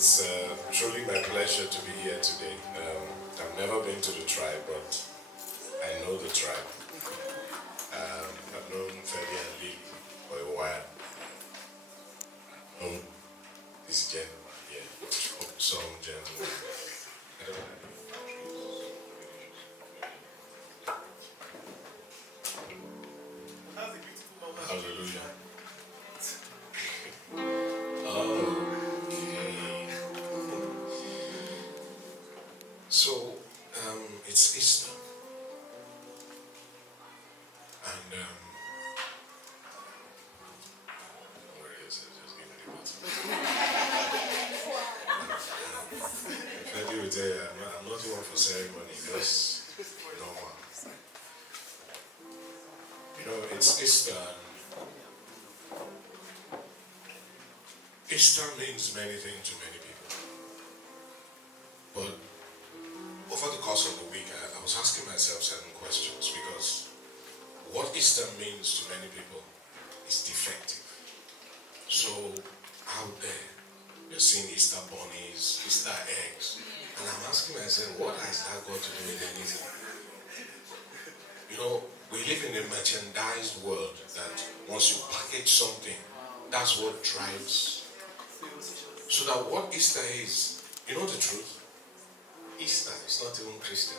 It's truly my pleasure to be here today. I've never been to the tribe, but I know the tribe. I've known Feli and Lee for a while. This gentleman here, some gentleman. I don't know. Hallelujah. Okay. So, it's Easter. And, where is it? Just give me the button. If I do it there, I'm not the one for ceremony, just normal. You know, it's Easter. Easter means many things to many people. But over the course of the week, I was asking myself certain questions because what Easter means to many people is defective. So out there, you're seeing Easter bunnies, Easter eggs, and I'm asking myself, what has that got to do with anything? You know, we live in a merchandised world that once you package something, that's what drives. So that what Easter is, you know the truth? Easter is not even Christian.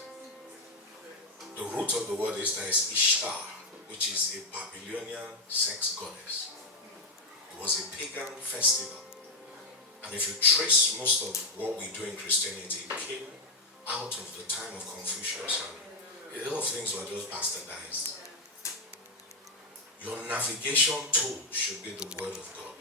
The root of the word Easter is Ishtar, which is a Babylonian sex goddess. It was a pagan festival. And if you trace most of what we do in Christianity, it came out of the time of Confucius, and a lot of things were just bastardized. Your navigation tool should be the word of God.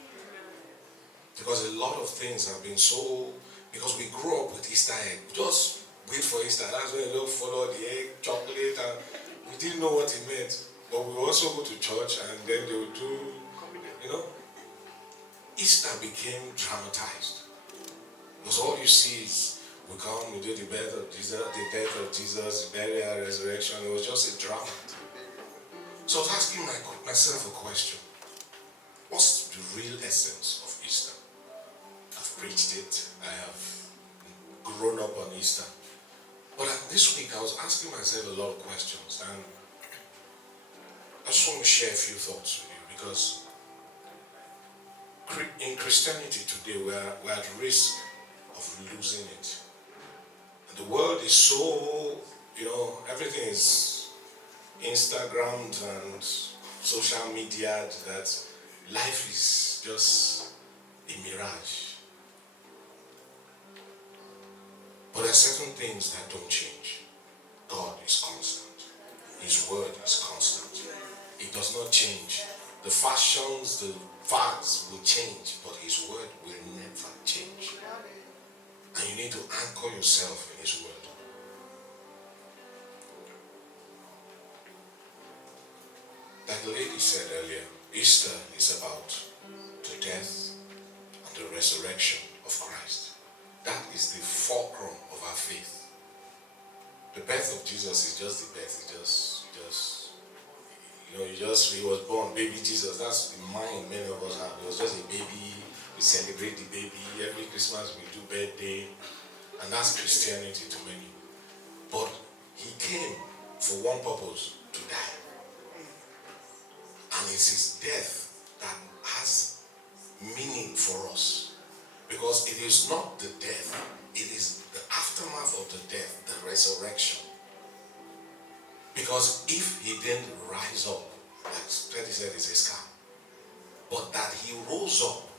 Because a lot of things have been so, because we grew up with Easter egg. Just wait for Easter. That's when you don't follow the egg, chocolate, and we didn't know what it meant. But we also go to church and then they would do, you know. Easter became dramatized. Because all you see is, we come, we do the birth of Jesus, the death of Jesus, the burial, resurrection. It was just a drama. So I was asking myself a question. What's the real essence of Easter? I've preached it. I have grown up on Easter. But this week I was asking myself a lot of questions, and I just want to share a few thoughts with you, because in Christianity today we're at risk of losing it. And the world is so, you know, everything is Instagrammed and social media, that life is just a mirage. But there are certain things that don't change. God is constant. His word is constant. It does not change. The fashions, the fads will change, but his word will never change. And you need to anchor yourself in his word. Like the lady said earlier, Easter is about the death and the resurrection of Christ. That is the fulcrum of our faith. The birth of Jesus is just the birth. He was born, baby Jesus. That's the mind many of us have. It was just a baby. We celebrate the baby. Every Christmas we do birthday. And that's Christianity to many. But he came for one purpose, to die. And it's his death that has meaning for us. Because it is not the death, it is the aftermath of the death, the resurrection. Because if he didn't rise up, like Teddy said, it's a scam. But that he rose up,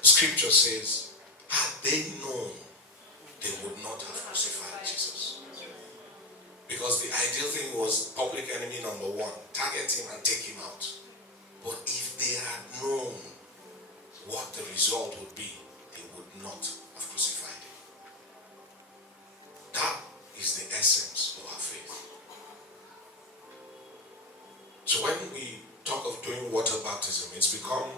scripture says, had they known, they would not have crucified Jesus. Because the ideal thing was public enemy number one, target him and take him out. But if they had known what the result would be, they would not have crucified him. That is the essence of our faith. So when we talk of doing water baptism, it's become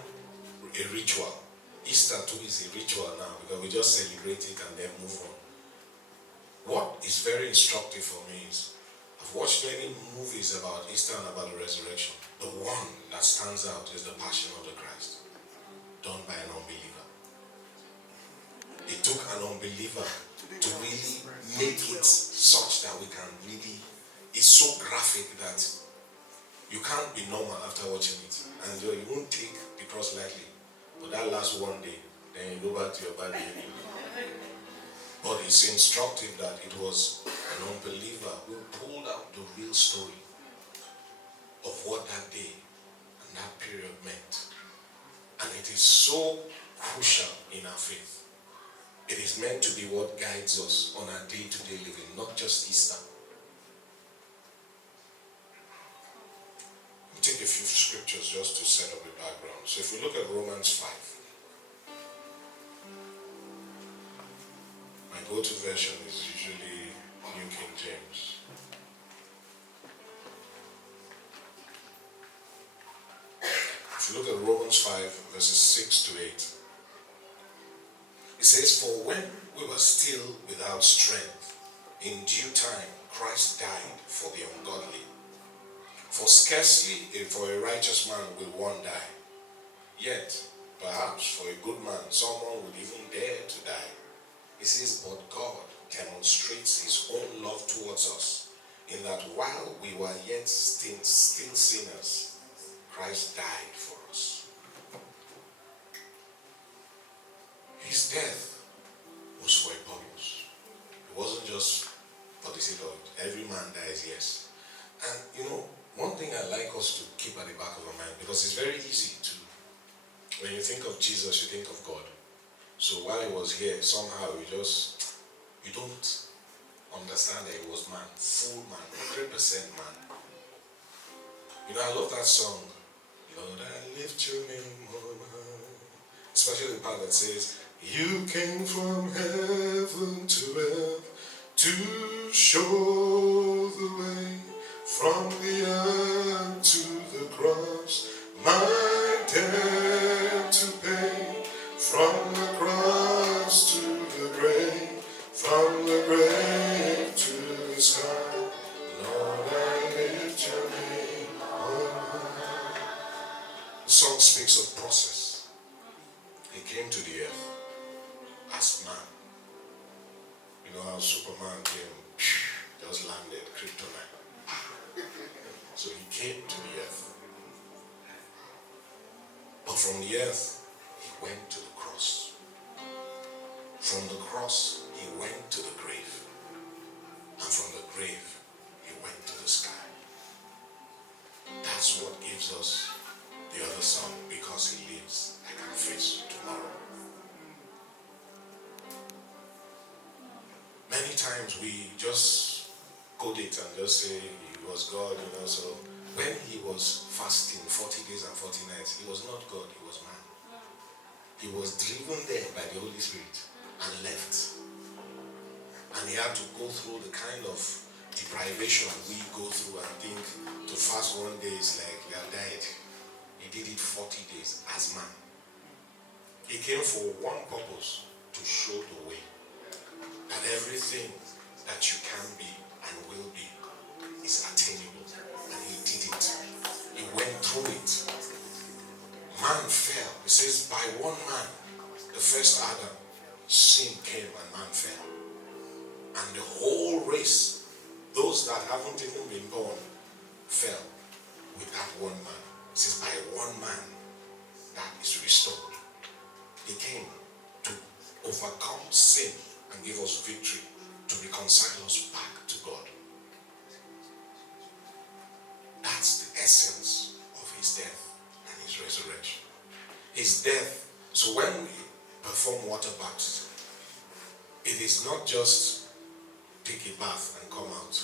a ritual. Easter too is a ritual now, because we just celebrate it and then move on. What is very instructive for me is, I've watched many movies about Easter and about the resurrection. The one that stands out is the Passion of the Christ, done by an unbeliever. They took unbeliever to really make it such that we can really, it's so graphic that you can't be normal after watching it. And you won't take the cross lightly. But that last one day, then you go back to your bad behavior. But it's instructive that it was an unbeliever who pulled out the real story of what that day and that period meant. And it is so crucial in our faith. It is meant to be what guides us on our day-to-day living, not just Easter. We'll take a few scriptures just to set up the background. So if we look at Romans 5, my go-to version is usually New King James. If you look at Romans 5, verses 6 to 8, it says, "For when we were still without strength, in due time Christ died for the ungodly. For scarcely for a righteous man will one die. Yet, perhaps for a good man, someone would even dare to die. It says, but God demonstrates his own love towards us, in that while we were yet still sinners, Christ died for us." His death was for a purpose. It wasn't just for the sake of it. Every man dies, yes. And you know, one thing I like us to keep at the back of our mind, because it's very easy to, when you think of Jesus, you think of God. So while he was here, somehow you don't understand that he was man, full man, 100% man. You know, I love that song, "Lord, I lift your name on high." Especially the part that says, "You came from heaven to earth to show the way, from the earth to the cross, my debt to pay, from the cross to the grave, from the grave to the sky. Lord, I lift your name on high." The song speaks of process. He came to the earth as man. You know how Superman came, just landed, kryptonite. So he came to the earth. But from the earth, he went to the cross. From the cross, he went to the grave. And from the grave, he went to the sky. That's what gives us the other song, "Because he lives, I can face tomorrow." Many times we just code it and just say he was God, you know. So when he was fasting 40 days and 40 nights, he was not God, he was man. He was driven there by the Holy Spirit and left. And he had to go through the kind of deprivation we go through and think to fast one day is like we have died. He did it 40 days as man. He came for one purpose, to show the way. That everything that you can be and will be is attainable. And he did it. He went through it. Man fell. It says by one man, the first Adam, sin came and man fell. And the whole race, those that haven't even been born, fell with that one man. It says by one man, that is restored. He came to overcome sin and give us victory, to reconcile us back to God. That's the essence of his death and his resurrection. His death. So when we perform water baptism, it is not just take a bath and come out.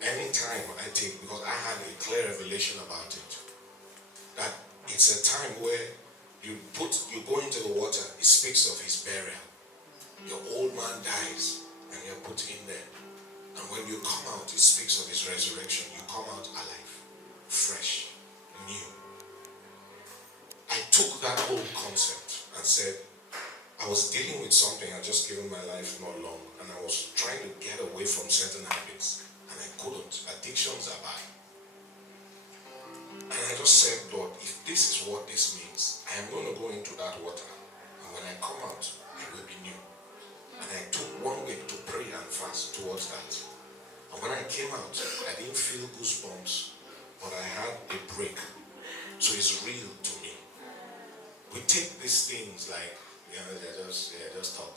Anytime I take, because I had a clear revelation about it, that it's a time where you go into the water, it speaks of his burial. Your old man dies and you're put in there. And when you come out, it speaks of his resurrection. You come out alive, fresh, new. I took that old concept and said, I was dealing with something, I just given my life not long, and I was trying to get away from certain habits, and I couldn't. Addictions are bad. And I just said, Lord, if this is what this means, I am going to go into that water, and when I come out, it will be new. came out, I didn't feel goosebumps, but I had a break. So it's real to me. We take these things like, they're just talk.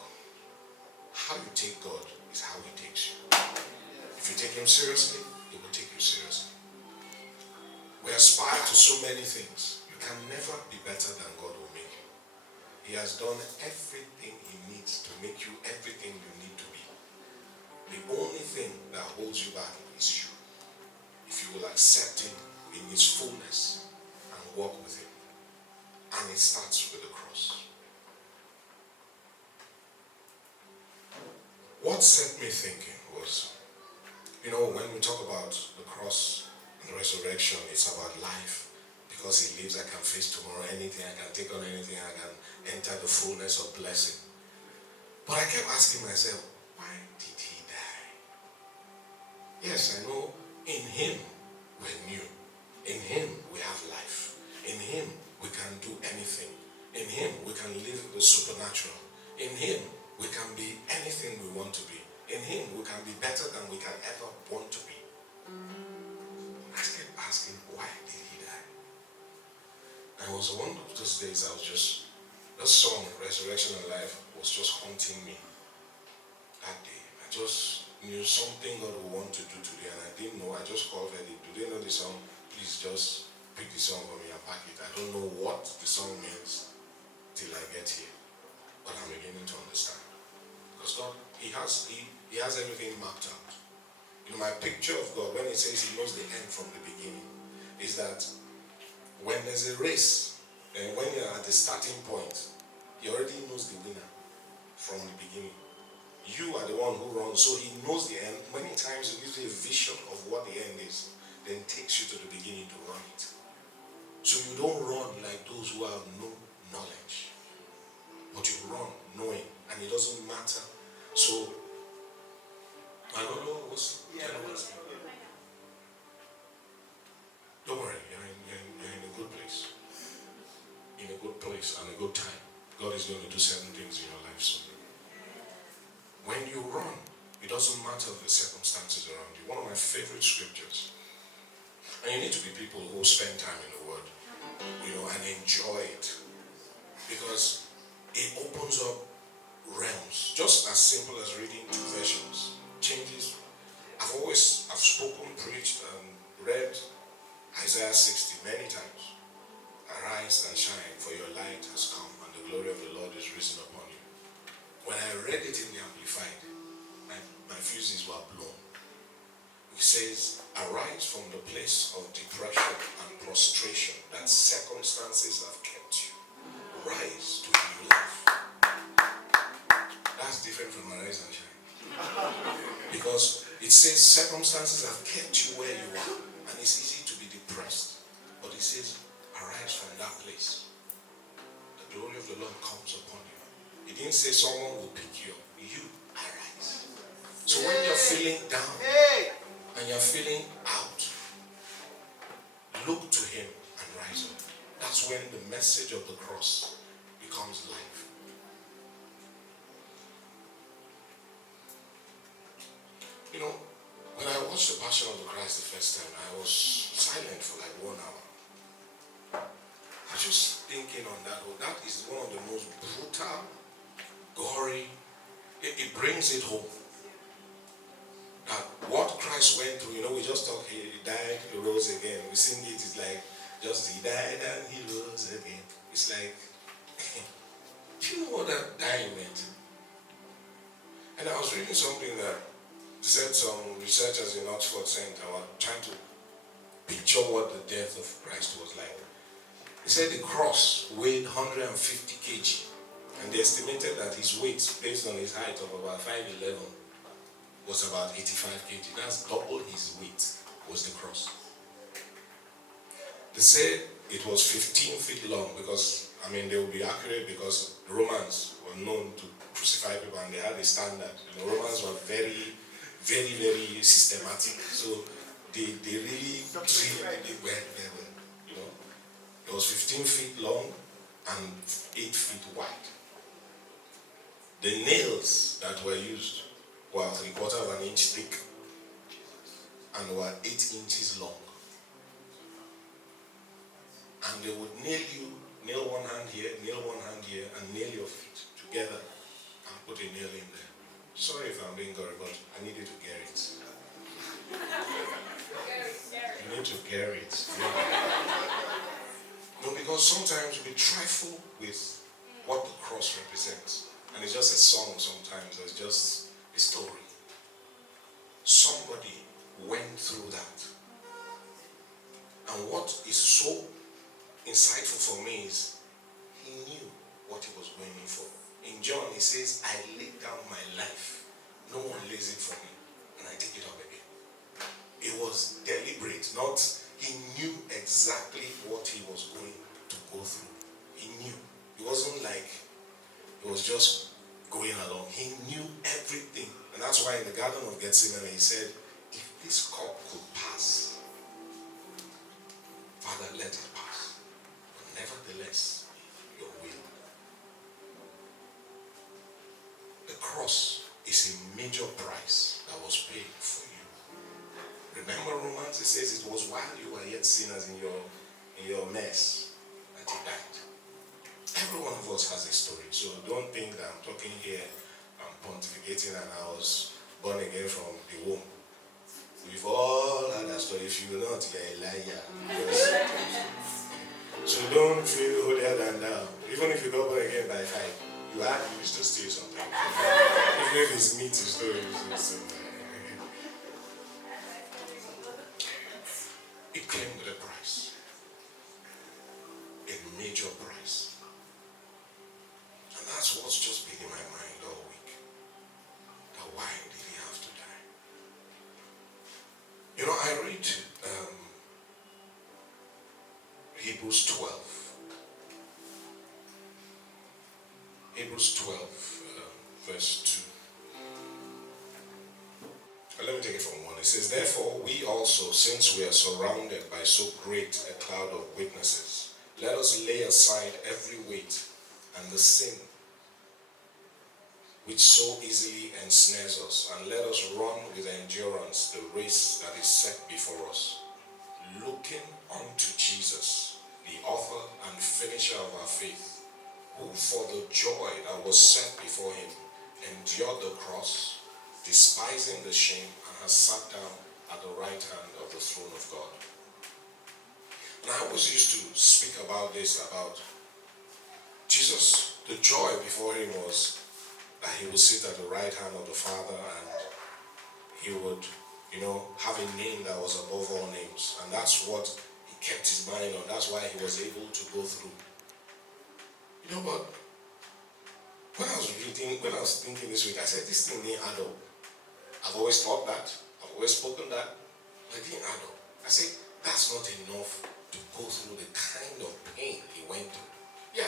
How you take God is how he takes you. If you take him seriously, he will take you seriously. We aspire to so many things. You can never be better than God will make you. He has done everything he needs to make you everything you need to be. The only thing that holds you back is you. If you will accept him in his fullness and walk with him. And it starts with the cross. What set me thinking was, when we talk about the cross and the resurrection, it's about life. Because he lives, I can face tomorrow, anything, I can take on anything, I can enter the fullness of blessing. But I kept asking myself, why did he die? Yes, I know in him we're new. In him we have life. In him we can do anything. In him we can live the supernatural. In him we can be anything we want to be. In him we can be better than we can ever want to be. I kept asking, why did he die? And it was one of those days that song, Resurrection and Life, was just haunting me that day. I just knew something God would want to do today, and I didn't know. I just called Eddie. Do they know the song? Please just pick the song for me and pack it. I don't know what the song means till I get here, but I'm beginning to understand. Because God, he has everything mapped out. My picture of God, when he says he knows the end from the beginning, is that when there's a race, and when you're at the starting point, he already knows the winner from the beginning. You are the one who runs, so he knows the end. Many times he gives you a vision of what the end is, then takes you to the beginning to run it. So you don't run like those who have no knowledge, but you run knowing, and it doesn't matter. So I don't know what's don't worry, you're in a good place. In a good place and a good time. God is going to do certain things in your life soon. When you run, it doesn't matter the circumstances around you. One of my favorite scriptures. And you need to be people who spend time in the Word, and enjoy it. Because it opens up realms. Just as simple as reading two versions. Changes. I've spoken, preached, and read Isaiah 60 many times. Arise and shine, for your light has come, and the glory of the Lord is risen upon you. When I read it in the Amplified, my fuses were blown. It says, arise from the place of depression and prostration that circumstances have kept you. Rise to a new life. That's different from arise and shine. Because it says circumstances have kept you where you are, and it's easy to be depressed. But it says, arise from that place. The glory of the Lord comes upon you. It didn't say someone will pick you up. You arise. So when you're feeling down and you're feeling out, look to him and rise up. That's when the message of the cross becomes life. When I watched The Passion of the Christ the first time, I was silent for like 1 hour. I was just thinking on that. That is one of the most brutal, gory. It brings it home. That what Christ went through, we just talk, he died, he rose again. We sing it, it's like, just he died and he rose again. It's like, do you know what that dying meant? And I was reading something that said some researchers in Oxford saying they were trying to picture what the death of Christ was like. They said the cross weighed 150 kg, and they estimated that his weight, based on his height of about 5'11", was about 85 kg. That's double his weight was the cross. They said it was 15 feet long because, they will be accurate because the Romans were known to crucify people and they had a standard. The Romans were very, very, very systematic. So they really did well. It was 15 feet long and 8 feet wide. The nails that were used were 3/4 of an inch thick. and were 8 inches long. And they would nail one hand here, and nail your feet together and put a nail in there. Sorry if I'm being gory, but I need you to get it. You need to get it. No, because sometimes we trifle with what the cross represents. And it's just a song sometimes, it's just a story. Somebody went through that. And what is so insightful for me is he knew what he was going in for. In John, he says, I laid down my life. No one lays it for me. And I take it up again. It was deliberate, not he knew exactly what he was going to go through. He knew. It wasn't like it was just going along. He knew everything. And that's why in the Garden of Gethsemane, he said, if this cup could pass, Father, let it pass. But nevertheless, your will. The cross is a major price that was paid for you. Remember Romans, it says it was while you were yet sinners in your mess that he died. Every one of us has a story, so don't think that I'm talking here, I'm pontificating and I was born again from the womb. We've all had a story. If you're not, you're a liar. So don't feel holier than thou. Even if you got born again by 5, you have used to steal something. Even if it's meat, you still use it. It came with a price. A major price. And that's what's just been in my mind all week. Now, why did he have to die? You know, I read Hebrews 12. Hebrews 12, verse 2. Let me take it from 1. It says, therefore, we also, since we are surrounded by so great a cloud of witnesses, let us lay aside every weight and the sin which so easily ensnares us, and let us run with endurance the race that is set before us, looking unto Jesus, the author and finisher of our faith, who for the joy that was set before him endured the cross, despising the shame, and has sat down at the right hand of the throne of God. And I always used to speak about this, about Jesus. The joy before him was that he would sit at the right hand of the Father, and he would, have a name that was above all names. And that's what he kept his mind on. That's why he was able to go through. But when I was thinking this week, I said, this thing didn't add up. I've always thought that. I've always spoken that. But it didn't add up. I said, that's not enough to go through the kind of pain he went through. Yeah,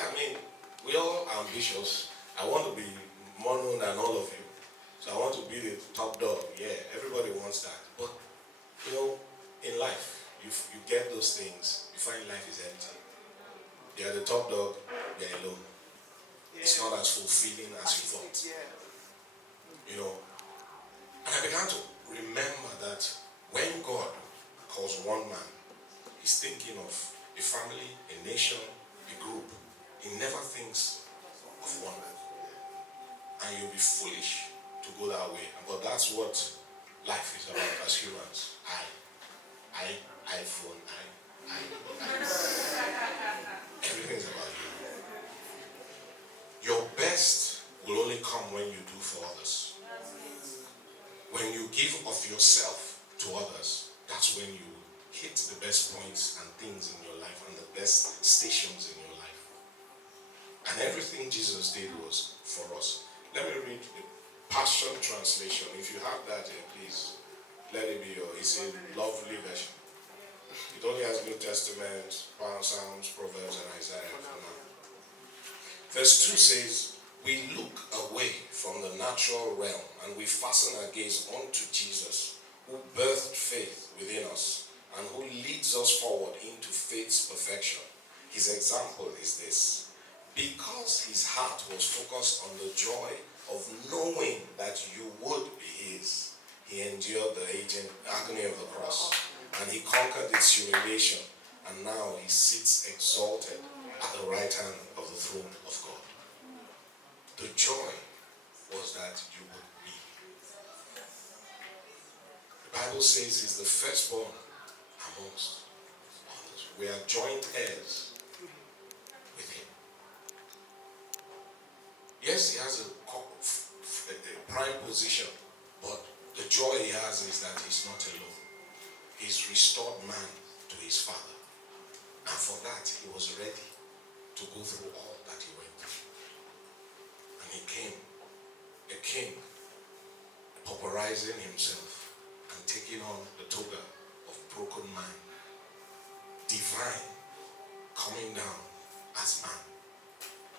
we're all ambitious. I want to be more known than all of you. So I want to be the top dog. Yeah, everybody wants that. But, in life, you get those things, you find life is empty. You're the top dog, you're alone. Yeah. It's not as fulfilling as you thought. Yeah. And I began to remember that when God calls one man, he's thinking of a family, a nation, a group. He never thinks of one. And you'll be foolish to go that way. But that's what life is about as humans. iPhone, I. Everything's about you. Your best will only come when you do for others. When you give of yourself to others, that's when you hit the best points and things in your life and the best stations in your life. And everything Jesus did was for us. Let me read the Passion Translation. If you have that here, please, let it be yours. It's a lovely version. It only has New Testament, Psalms, Proverbs, and Isaiah for now. Verse 2 says, we look away from the natural realm and we fasten our gaze onto Jesus, who birthed faith within us and who leads us forward into faith's perfection. His example is this. Because his heart was focused on the joy of knowing that you would be his, He endured the agony of the cross, and he conquered its humiliation, and now he sits exalted at the right hand of the throne of God. The joy was that you would be. The Bible says he's the firstborn amongst others. We are joint heirs with him. Yes, he has a prime position, but the joy he has is that he's not alone. He's restored man to his Father. And for that, he was ready to go through all that he went through. And he came, a king, pauperizing himself and taking on the toga of broken man. Divine, coming down as man.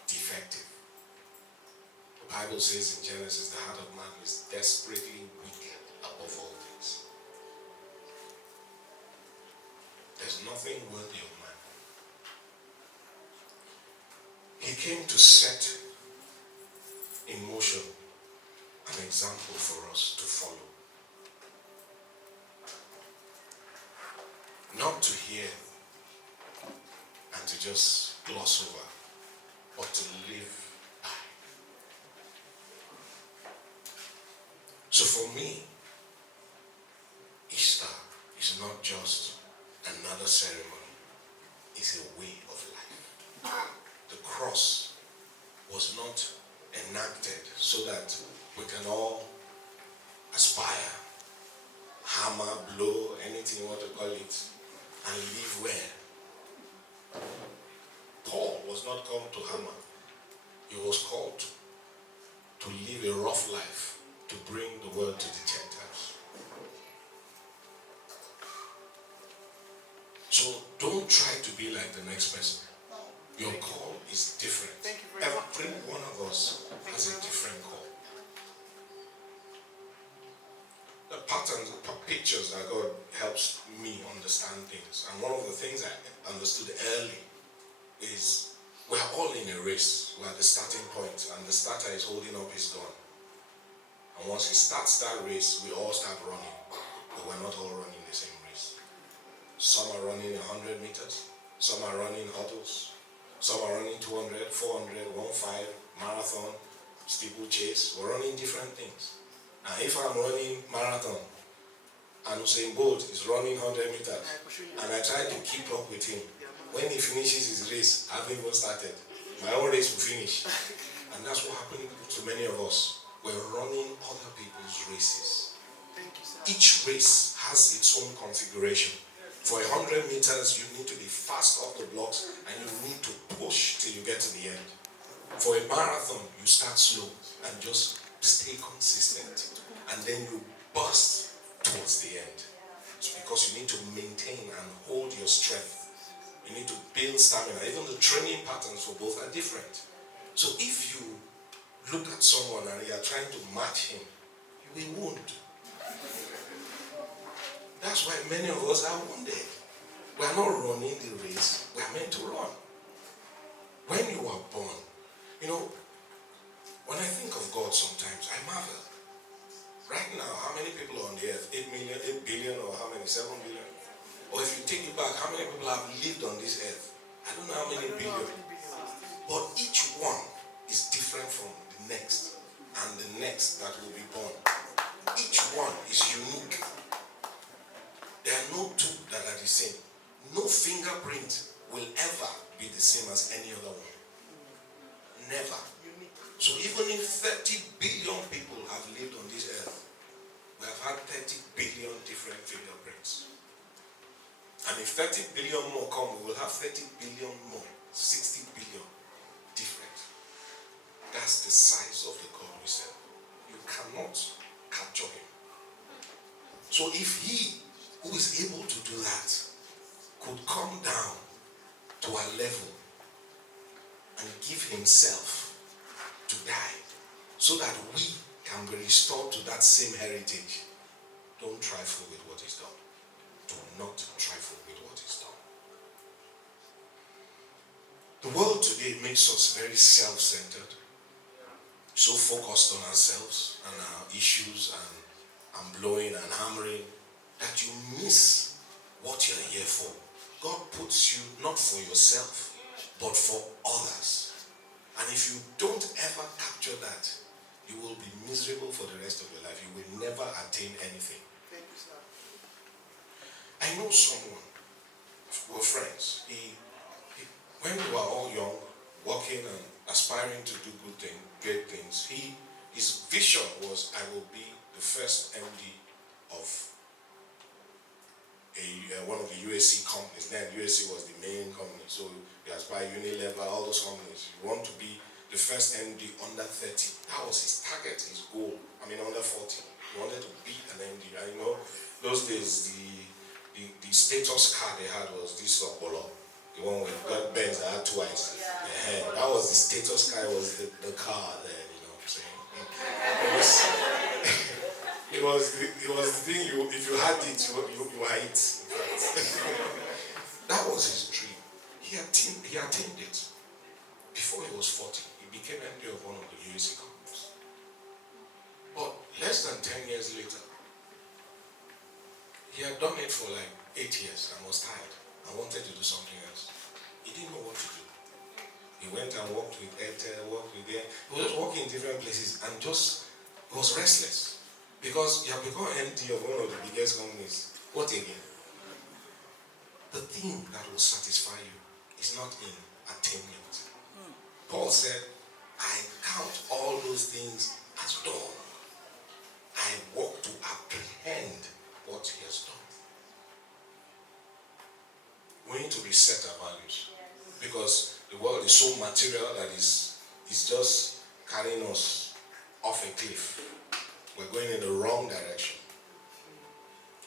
Defective. The Bible says in Genesis, the heart of man is desperately wicked above all things. There's nothing worthy of man. He came to set in motion an example for us to follow. Not to hear and to just gloss over, but to live by. So for me, Easter is not just another ceremony, it's a way of life. The cross was not enacted so that we can all aspire, hammer, blow, anything you want to call it, and live where? Paul was not called to hammer. He was called to live a rough life, to bring the word to the Gentiles. So don't try to be like the next person. Your call is different. Every one of us has a different call. The patterns, the pictures that God helps me understand things. And one of the things I understood early is we're all in a race. We're at the starting point, and the starter is holding up his gun. And once he starts that race, we all start running. But we're not all running the same race. Some are running 100 meters. Some are running hurdles. Some are running 200, 400, 1.5, marathon, steeplechase. We're running different things. Now, if I'm running marathon and Usain Bolt is running 100 meters and I try to keep up with him, when he finishes his race, I haven't even started. My own race will finish. And that's what happened to many of us. We're running other people's races. Each race has its own configuration. For 100 meters, you need to be fast off the blocks and you need to push till you get to the end. For a marathon, you start slow and just stay consistent, and then you burst towards the end. It's because you need to maintain and hold your strength. You need to build stamina. Even the training patterns for both are different. So if you look at someone and you are trying to match him, you will wound. That's why many of us are wounded. We are not running the race we are meant to run. When you are born, when I think of God sometimes, I marvel. Right now, how many people are on the earth? 8 billion, or how many? 7 billion? Or if you take it back, how many people have lived on this earth? I don't know how many billion. But each one is different from the next, and the next that will be born. Each one is unique. There are no two that are the same. No fingerprint will ever be the same as any other one. Never. So even if 30 billion people have lived on this earth, we have had 30 billion different fingerprints. And if 30 billion more come, we will have 30 billion more, 60 billion different. That's the size of the God we serve. You cannot capture him. So if he who is able to do that could come down to our level and give himself to die so that we can be restored to that same heritage, don't trifle with what is done. Do not trifle with what is done. The world today makes us very self-centered, so focused on ourselves and our issues and and blowing and hammering that you miss what you're here for. God puts you not for yourself, but for others. And if you don't ever capture that, you will be miserable for the rest of your life. You will never attain anything. Thank you, sir. I know someone, we're friends. When we were all young, working and aspiring to do great things, his vision was, I will be the first MD of one of the USC companies. Then USC was the main company, so he aspired Unilever, all those companies. You want to be the first MD under 30. That was his target, his goal. I mean, under 40. He wanted to be an MD. I know those days the status car they had was this Apollo, the one with God Benz that had twice. Yeah. That was the status car, was the car there. You know what I'm saying? It was the thing. If you had it, you were it. That was his dream. He attained it. Before he was 40, he became MD of one of the USC companies. But less than 10 years later, he had done it for like 8 years and was tired and wanted to do something else. He didn't know what to do. He went and worked with Airtel, worked with them. He was just working in different places and he was restless. Because you have become MD of one of the biggest companies. What again? The thing that will satisfy you is not in attainment. Paul said, I count all those things as done. I work to apprehend what he has done. We need to reset our values. Because the world is so material that it's just carrying us off a cliff. We're going in the wrong direction.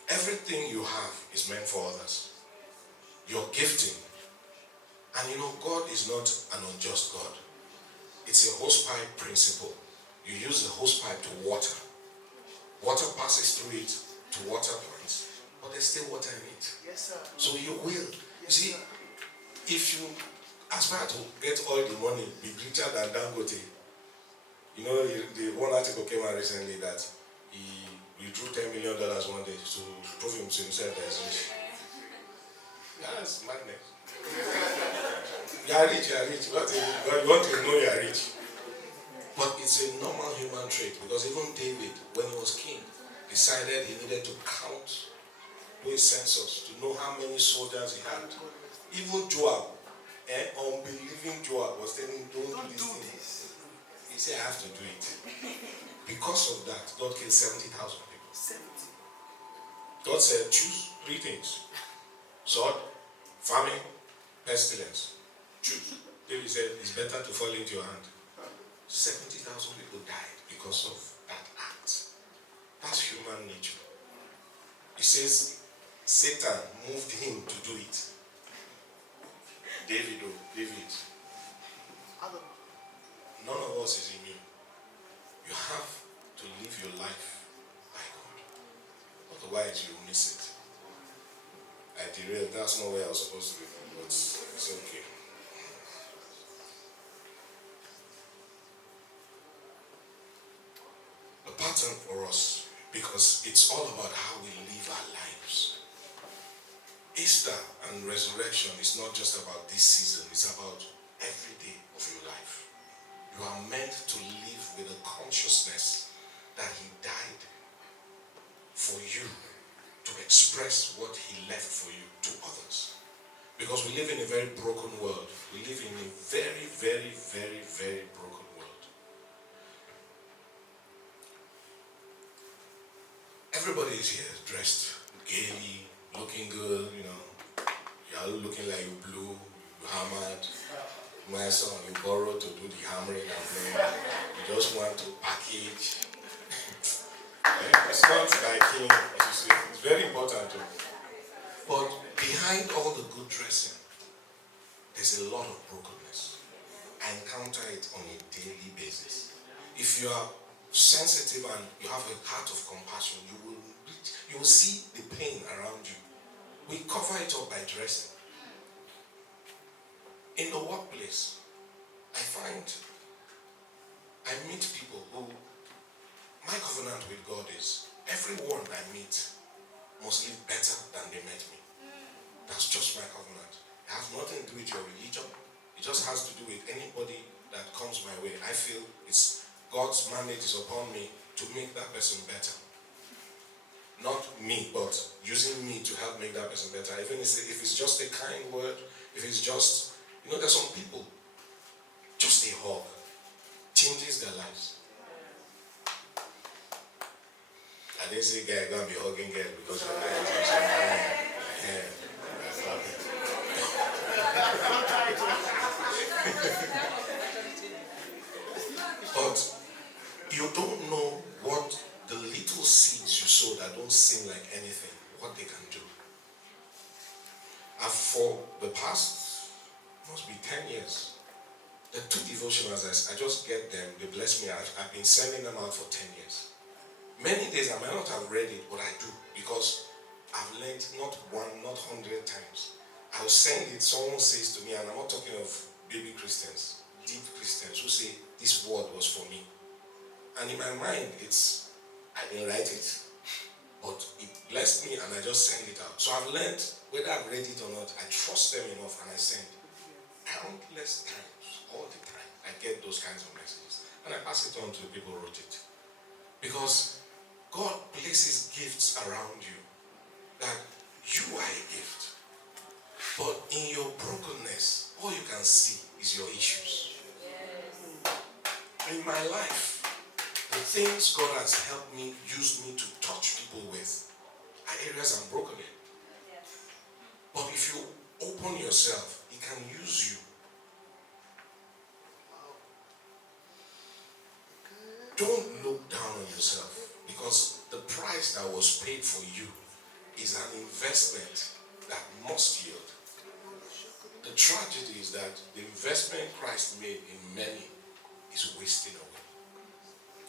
Everything you have is meant for others. Your gifting. And you know, God is not an unjust God. It's a hosepipe principle. You use the hosepipe to water. Water passes through it to water plants. But there's still water in it. Yes, sir. So you will. Yes, You see, sir. if you aspire to get all the money, be richer than Dangote. You know, the one article came out recently that he withdrew $10 million one day to prove him to himself that he's rich. That's madness. You are rich. But you want to know you are rich. But it's a normal human trait, because even David, when he was king, decided he needed to count, do a census to know how many soldiers he had. Even Joab, unbelieving Joab, was telling him, don't do this thing. He said, I have to do it. Because of that, God killed 70,000 people. 70. God said, choose 3 things. Sword, famine, pestilence. Choose. David said, it's better to fall into your hand. 70,000 people died because of that act. That's human nature. He says, Satan moved him to do it. David. None of us is immune. You have to live your life by God. Otherwise, you'll miss it. I derailed. That's not where I was supposed to be, but it's okay. A pattern for us, because it's all about how we live our lives. Easter and resurrection is not just about this season, it's about every day of your life. You are meant to live with a consciousness that he died for you, to express what he left for you to others. Because we live in a very broken world. We live in a very, very, very, very broken world. Everybody is here dressed gaily, looking good, you know. You're looking like you blew, you hammered. My son, you borrowed to do the hammering and playing. You just want to package. It's not like him, as you see. It's very important too. But behind all the good dressing, there's a lot of brokenness. I encounter it on a daily basis. If you are sensitive and you have a heart of compassion, you will see the pain around you. We cover it up by dressing. In the workplace, I meet people who My covenant with God is everyone I meet must live better than they met me. That's just my covenant. It has nothing to do with your religion. It just has to do with anybody that comes my way. I feel it's God's mandate is upon me to make that person better. Not me, but using me to help make that person better. Even if it's just a kind word, if it's just, there's some people, just a hug changes their lives. I didn't say guy gonna be hugging girl because you're But you don't know what the little seeds you sow that don't seem like anything, what they can do. And for the past, must be 10 years, the 2 devotionals, I just get them, they bless me. I've been sending them out for 10 years. Many days I might not have read it, but I do, because I've learned not 1, not 100 times. I'll send it, someone says to me, and I'm not talking of baby Christians, deep Christians who say, this word was for me. And in my mind, I didn't write it, but it blessed me and I just send it out. So I've learned, whether I've read it or not, I trust them enough and I send. Countless times, all the time, I get those kinds of messages. And I pass it on to the people who wrote it. Because God places gifts around you, that you are a gift. But in your brokenness, all you can see is your issues. In my life, the things God has helped me, used me to touch people with, are areas I'm broken in. But if you open yourself, He can use you. Don't look down on yourself, because the price that was paid for you is an investment that must yield. The tragedy is that the investment Christ made in many is wasting away.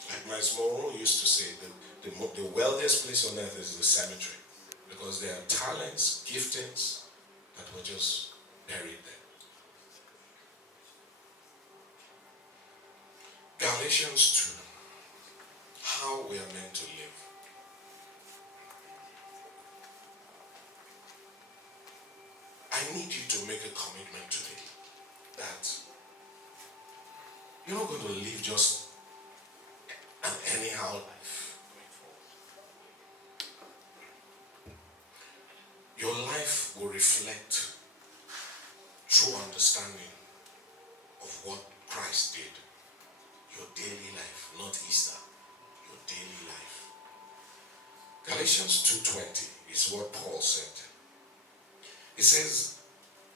Like Miles Monroe used to say, the wealthiest place on earth is the cemetery, because there are talents, giftings that were just buried there. Galatians 2. How we are meant to live. I need you to make a commitment today that you're not going to live just an anyhow life going forward. Your life will reflect true understanding of what Christ did. Your daily life, not Easter. Your daily life. Galatians 2:20 is what Paul said. It says,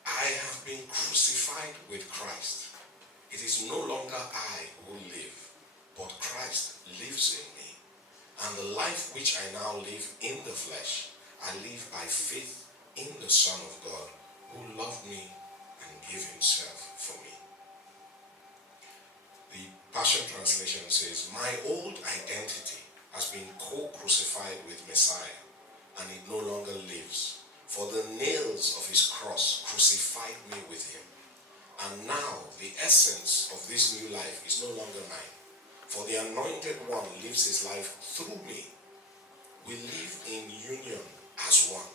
I have been crucified with Christ. It is no longer I who live, but Christ lives in me. And the life which I now live in the flesh, I live by faith in the Son of God, who loved me and gave himself for me. The Passion Translation says, my old identity has been co-crucified with Messiah, and it no longer lives. For the nails of his cross crucified me with him. And now the essence of this new life is no longer mine. For the Anointed One lives his life through me. We live in union as one.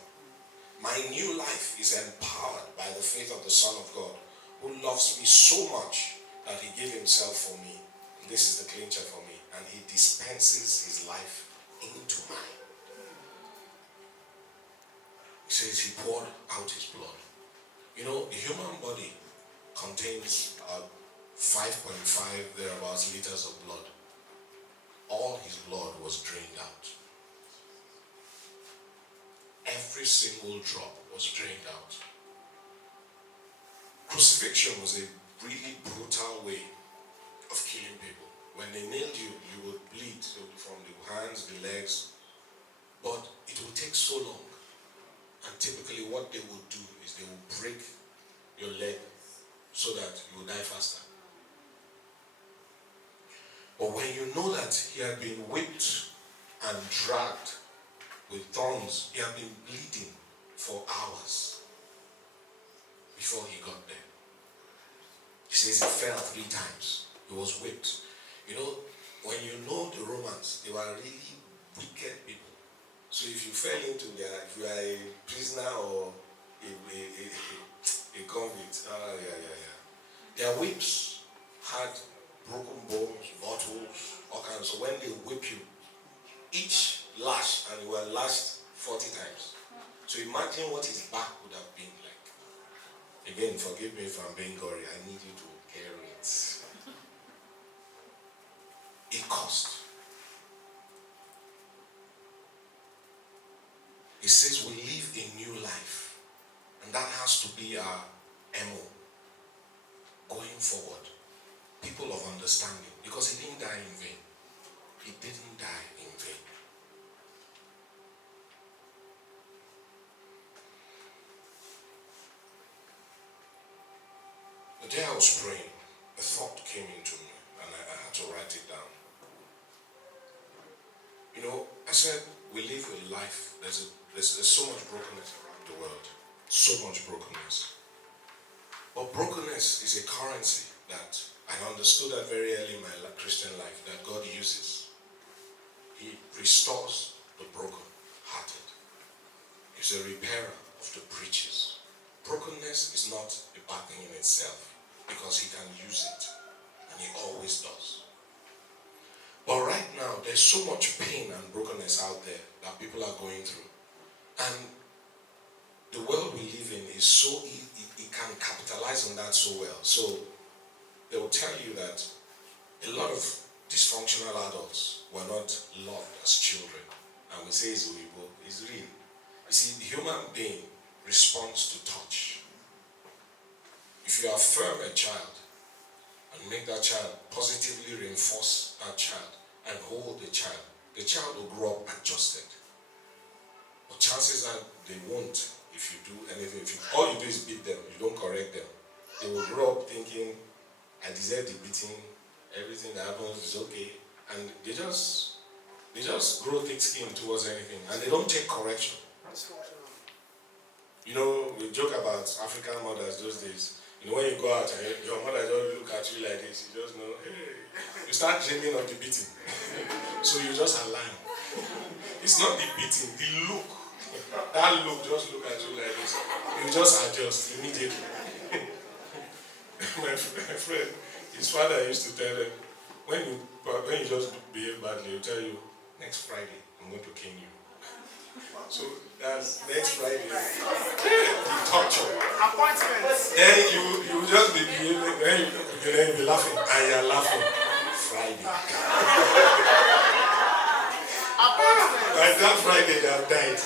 My new life is empowered by the faith of the Son of God, who loves me so much that he gave himself for me. And this is the clincher for me. And he dispenses his life into mine. He says he poured out his blood. You know, the human body contains 5.5 thereabouts liters of blood. All his blood was drained out. Every single drop was drained out. Crucifixion was a really brutal way of killing people. When they nailed you, you would bleed from the hands, the legs, but it would take so long. And typically what they would do is they would break your leg so that you will die faster. But when you know that he had been whipped and dragged with thorns, he had been bleeding for hours before he got there. He says he fell 3 times. He was whipped. You know, when you know the Romans, they were are really wicked people. So if you fell into if you are a prisoner or a convict, their whips had broken bones, bottles, all kinds. So when they whip you, each lash, and you were lashed 40 times. So imagine what his back would have been like. Again, forgive me if I'm being gory. I need you to carry it. It cost. It says we live a new life. And that has to be our MO. Going forward. People of understanding. Because he didn't die in vain. He didn't die in vain. The day I was praying, a thought came into me and I had to write it down. You know, I said we live a life, there's so much brokenness around the world. So much brokenness. But brokenness is a currency that I understood that very early in my Christian life, that God uses. He restores the broken-hearted. He's a repairer of the breaches. Brokenness is not a bad thing in itself because he can use it. And he always does. But right now, there's so much pain and brokenness out there that people are going through. And the world we live in is so, it can capitalize on that so well. So they will tell you that a lot of dysfunctional adults were not loved as children. And we say it's real. It's real. You see, the human being responds to touch. If you affirm a child and make that child positively reinforce that child and hold the child will grow up adjusted. But chances are they won't if you do anything. All you do is beat them, you don't correct them. They will grow up thinking, I deserve the beating, everything that happens is okay. And they just grow thick skin towards anything. And they don't take correction. You know, we joke about African mothers those days. You know, when you go out and your mother just look at you like this, you just know, hey, you start dreaming of the beating. So you just align. It's not the beating, the look. That look, just look at you like this. You just adjust immediately. my friend, his father used to tell him, when you just behave badly, he'll tell you, next Friday, I'm going to cane you. So that's next Friday. The torture. Appointments. Then you just be behaving, then you be laughing, and you're laughing. Friday. By that Friday, they have died.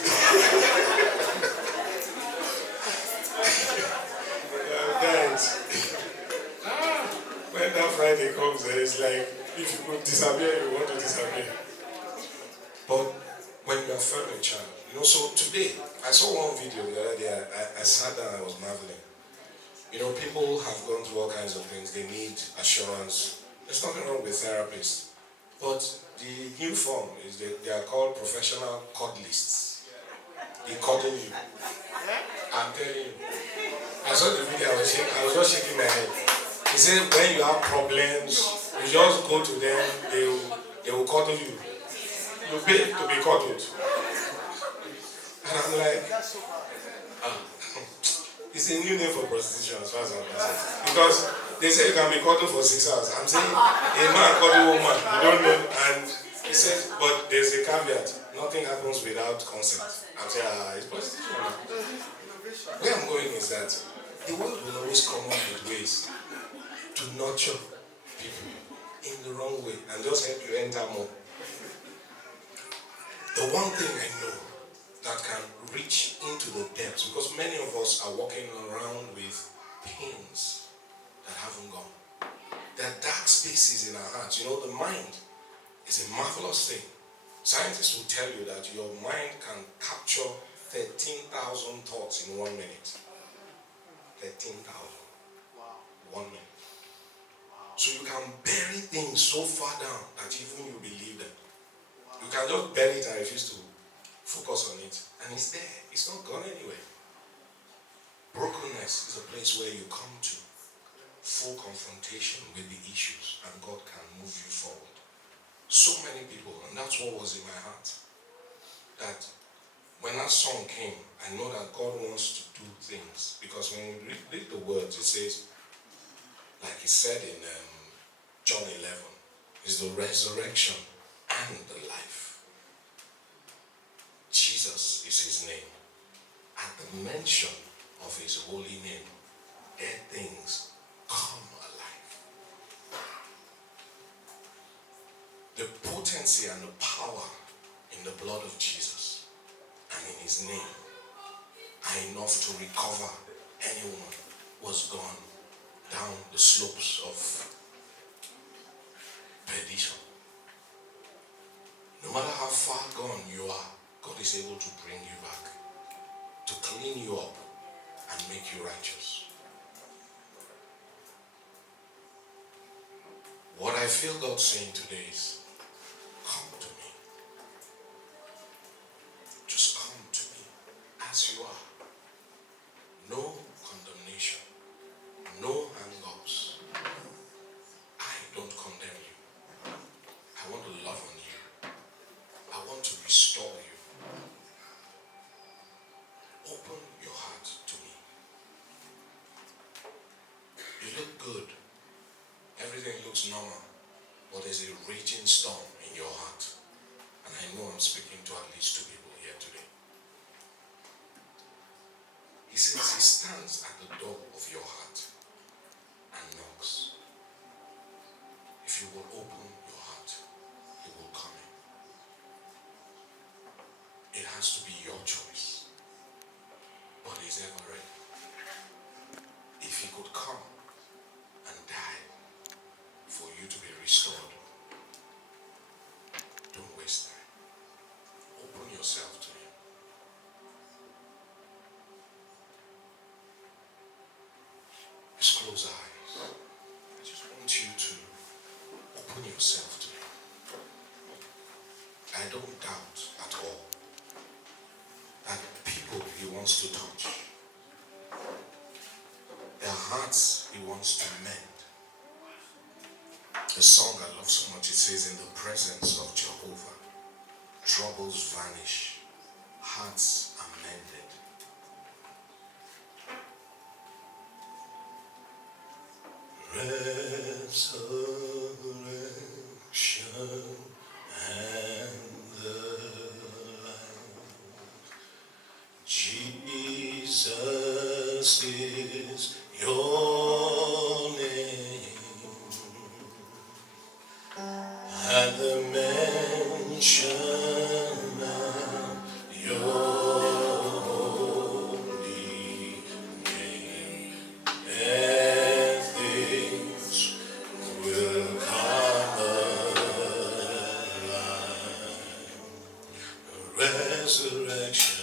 They have died. When that Friday comes, it's like, if you could disappear, you want to disappear. But when you affirm a child, you know, so today, I saw one video the other day, I sat down and I was marveling. You know, people have gone through all kinds of things, they need assurance. There's nothing wrong with therapists. But the new form is they are called professional cuddlists. They cuddle you. I'm telling you. I saw the video, I was just shaking my head. He said when you have problems, you just go to them, they will cuddle you. You pay to be cuddled. And I'm like, it's a new name for prostitution as far as I'm concerned. Because they say you can be cuddled for 6 hours. I'm saying a man cuddle a woman, you don't know. And he says, but there's a caveat. Nothing happens without consent. I'm saying, it's prostitution. Where I'm going is that the world will always come up with ways to nurture people in the wrong way and just help you enter more. The one thing I know that can reach into the depths, because many of us are walking around with pains that haven't gone. There are dark spaces in our hearts. You know, the mind is a marvelous thing. Scientists will tell you that your mind can capture 13,000 thoughts in 1 minute. 13,000. Wow. 1 minute. Wow. So you can bury things so far down that even you believe them. Wow. You can just bury it and refuse to focus on it. And it's there. It's not gone anywhere. Brokenness is a place where you come to full confrontation with the issues and God can move you forward. So many people, and that's that's what was in my heart. That when that song came, I know that God wants to do things. Because when we read the words, it says, like he said in John 11, is the resurrection and the life. Jesus is his name. At the mention of his holy name, dead things come alive. The potency and the power in the blood of Jesus and in his name are enough to recover anyone who was gone down the slopes of perdition. No matter how far gone you are, God is able to bring you back, to clean you up and make you righteous. What I feel God saying today is, come to me. Just come to me as you are. No condemnation, no hang-ups. I don't condemn you. I want to love on you. I want to restore you. Open your heart to me. You look good. Everything looks normal. But there's a raging storm in your heart. And I know I'm speaking to at least 2 people here today. He says he stands at the door of your heart and knocks. If you will open your heart, he will come in. It has to be your choice. But he's ever ready. If he could come and die for you to be restored, don't waste time. Open yourself to him. Just close our eyes. I just want you to open yourself to him. I don't doubt at all that people he wants to touch, their hearts he wants to mend. The song I love so much, it says, in the presence of Jehovah, troubles vanish, hearts are mended. Resurrection and the life. Jesus is your name. At the mention of your holy name, and things will come alive. Resurrection